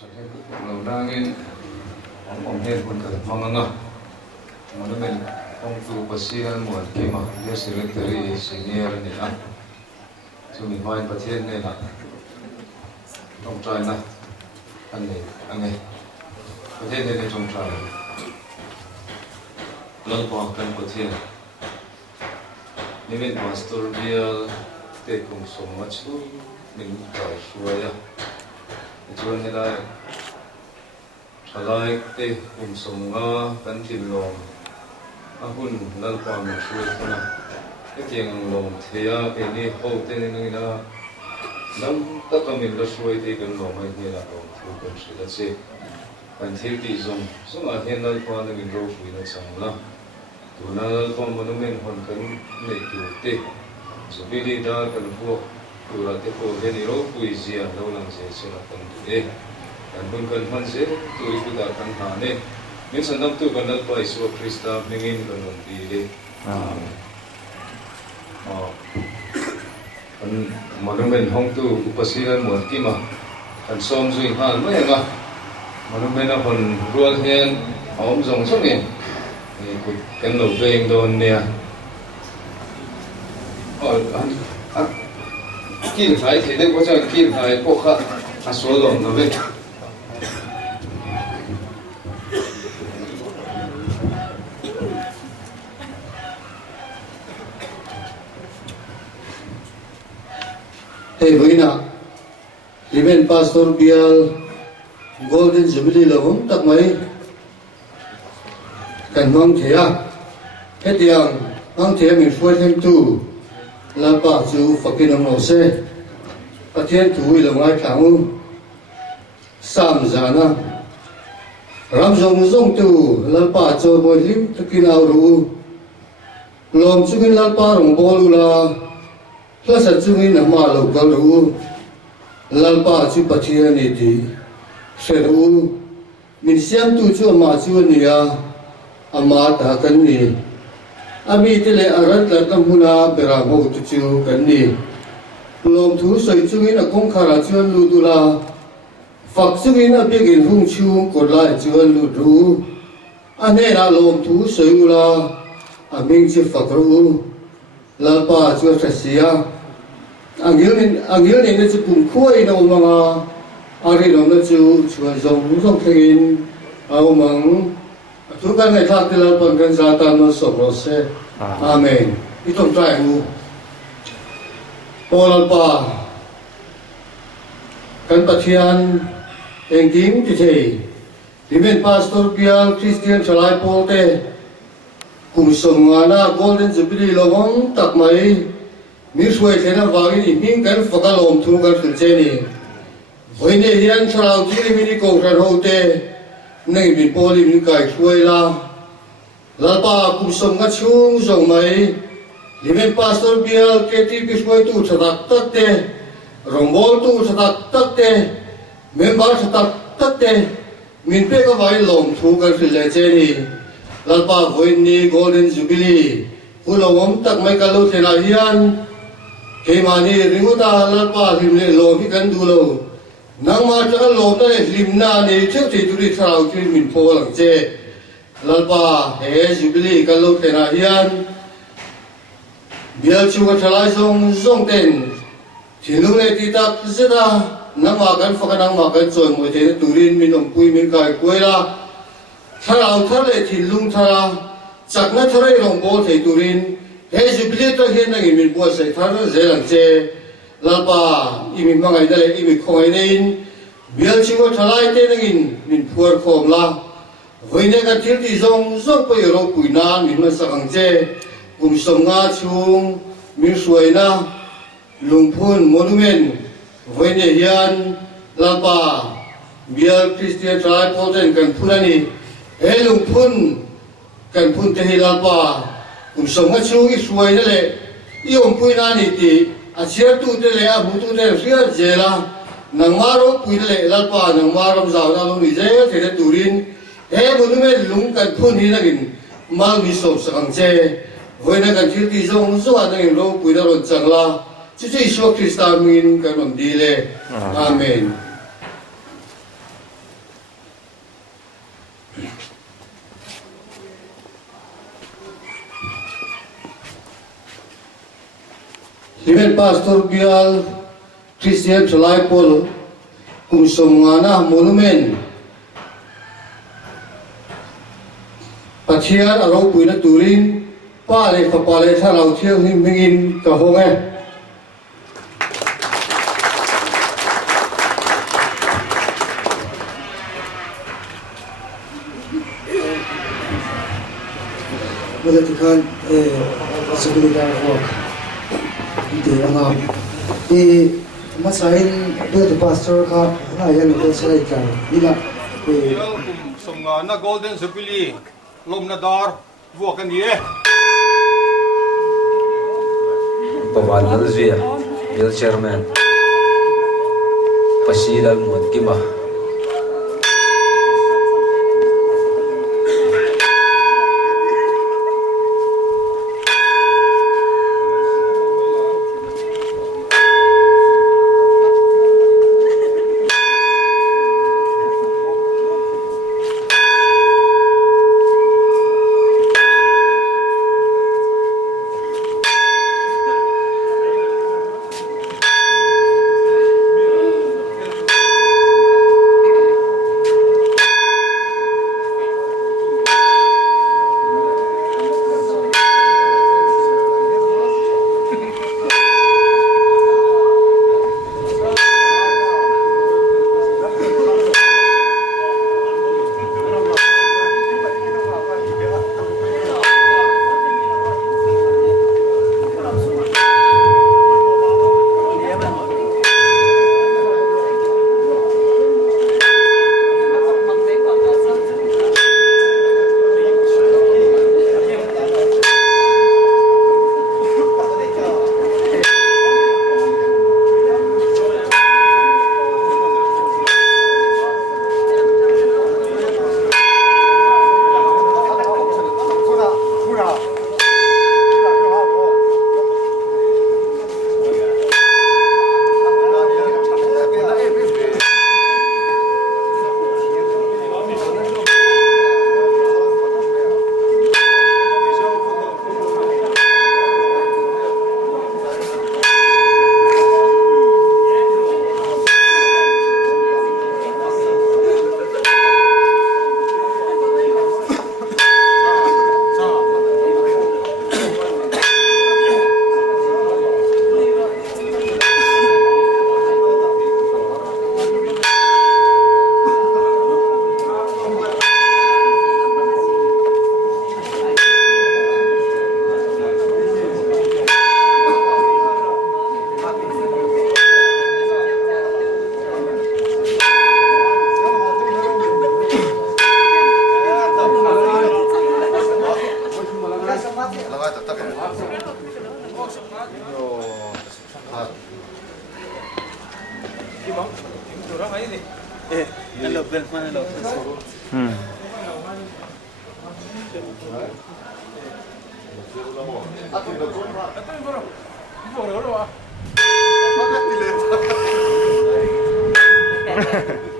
lâu nangin ông hen pun kat manganga monumen ông tu pasiran muat kema dia secretary senior ni a chumi mai pathian ne la trong trai na anh này pathian ne trong trai lal pa kan pathian nimin pastor bial te kum so much min kai suaya chuan ni lai alai te kum songa kan tin lom a hun lal pa mi shui khona ke tiang lom thea ke ni ho te ni na nam ta ka min la shui te kan lom ai ni la lom thu kan shi la che kan thil ti zong songa hen lal pa na min ro pui na chang la tu na lal pa monument hon kan nei tu te so bi di da kan hu tu la te ko he ni ro pui zia lo lang che che la kan tu e kan bun kan man se tu iku da kan ha ne min san nam tu kan dal pa isu krista mingin kan on di le kan monument hong tu upasiran muat ki ma kan som zui hal mai nga monument a hon rual hen om zong song ni ku kan lo veng don ne kil hai thì đấy có cho kil hai có khá số lượng nó về hey Vina, Limen Pastor Bial Golden Jubilee lahum tak mai kan mang thea hết yang mang thea mình phơi thêm tu là bà chú fakin ông nô se pathian tu hi lo ngai thang sam zana ram zong zong tu la pa cho boy lim takin au ru lom chungin la pa rong bolu la la sa chungin na ma lo kal ru la pa chu pathian ni ti se ru min siam tu chu ma chu ni ya ama ta kan ni ami tele arat la tam huna bera mo tu chu kan ni lom thu soi chungin a kong khara chuan lu tu la phật chungin a biagin hung chu ko lai chuan lu ru ane la lom thu soi la aming chi phật ru la pa chu thasia angil ni chu kum khoi no manga ari no na chu chuan zong thengin au mang tu kan ngai thak tilal pon kan zatan no sobro se amen itom trai hu polal pa kan pathian engkim ti thei Limen Pastor Bial Christian Chalai Polte kum songana Golden Jubilee lomong tak mai mi suai thena wangin iming kan fakalom thu kan khilcheni hoine hian tharau chi mi ni ko ran hote nei min poli min kai suai la lalpa kum songa chung zong mai Limen Pastor Bial KTP suai tu thatak tak te rongbol tu thatak tak te member thatak tak te min pe ka vai lom thu kan khile cheni lalpa voin ni Golden Jubilee hulawom tak mai kalu thena hian kemani ringuta lalpa himle lo hi kan du lo nang ma cha lo ta le lim na ni theu thi tu ri tharau chi min pho lang che lalpa he Jubilee kalu thena hian bial chu ka thalai zong ten thinu le ti tak zeda nang ma kan fa kan ma kan choi mo the turin min om pui min kai koila tharau thale thilung thara chakna tharai rong bo thei turin he Jubilee to he nang min bo sai thar ze lang che lalpa imi mangai dale imi khoi nein bial chu ka thalai te nang min phuar khom la hoine ka thil ti zong po ro pui na min ma sakang che kum songa chung min suaina lungphun monument hoine hian lalpa bial Christian Chalai Polte kan phunani he lungphun kan phun te hi lalpa kum songa chung i suaina le i om pui na ni ti a chiar tu te le a bu tu te rial jela nangmaro pui le lalpa nangmaram zaw na lo ni je the turin he monument lung kan phun hi nagin mal mi som sakang che hoina kan thil ti zong zuwa nang lo pui na ron changla chu chu Isu Krista min kan om di le amen Himen Pastor Bial Christian Chalai Pol kung sumngana monument Pachiar araw puina turin pale kapale sa raw thiang himingin kahonge Madatikan seguridad work di angam masain the pastor ka na yan ko sa ikan ila Som na Golden Jubilee lom na dar vuakan ye Pawan Alzia, Bill Chairman, Pasir Al-Muad Kiba. Ito